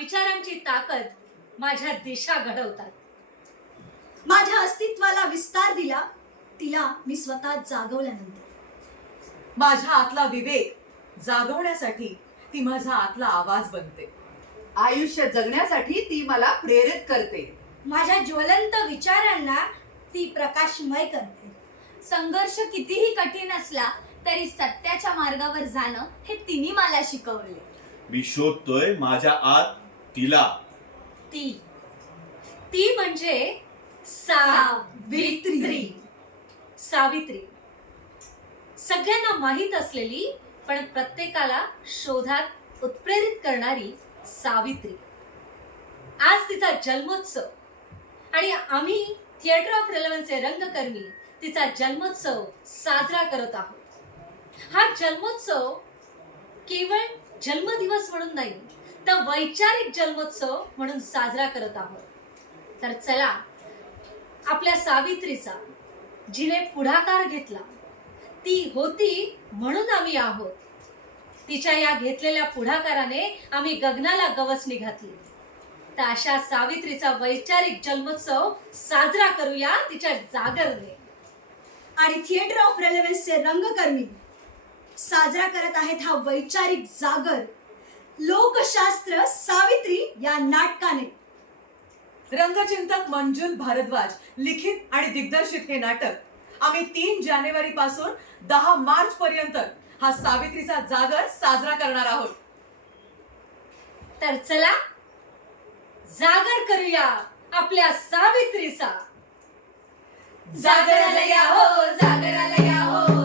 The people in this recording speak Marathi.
विचारांची ताकद माझ्या दिशा घडवतात. माझ्या अस्तित्वाला विस्तार दिला तिला मी स्वतः जागवल्यानंतर. माझ्या आतला विवेक जागवण्यासाठी ती माझा आतला आवाज बनते. आयुष्य जगण्यासाठी ती मला प्रेरित करते. माझ्या ज्वलंत विचारांना ती प्रकाशमय करते. संघर्ष कितीही कठीण असला तरी सत्याच्या मार्गावर जाणं हे तिने मला शिकवले. मी शोधतोय माझ्या आत तिला. ती ती म्हणजे सावित्री. सावित्री सगळ्यांना माहीत असलेली पण प्रत्येकाला शोधात उत्प्रेरित करणारी सावित्री. आज तिचा जन्मोत्सव आणि आम्ही थिएटर ऑफ रेलेव्हन्सचे रंगकर्मी तिचा जन्मोत्सव साजरा करत आहोत. हा जन्मोत्सव केवळ जन्मदिवस म्हणून नाही तर वैचारिक जन्मोत्सव म्हणून साजरा करत आहोत. तर चला आपल्या सावित्रीचा, जिने पुढाकार घेतला, ती होती म्हणून आम्ही आहोत, तिच्या या घेतलेल्या पुढाकाराने आम्ही गगनाला गवसणी घातली. तर अशा सावित्रीचा वैचारिक जन्मोत्सव साजरा करूया तिच्या जागरने. आणि थिएटर ऑफ रेलेव्हन्सचे रंगकर्मी साजरा करत आहेत हा वैचारिक जागर लोकशास्त्र सावित्री या नाटकाने. रंगचिंतक मंजुल भारद्वाज लिखित आणि दिग्दर्शित हे नाटक आम्ही 3 जानेवारी पासून 10 मार्च पर्यंत हा सावित्रीचा जागर साजरा करणार आहोत. तर चला जागर करूया आपल्या सावित्रीचा. जागराला या हो, जागराला या हो.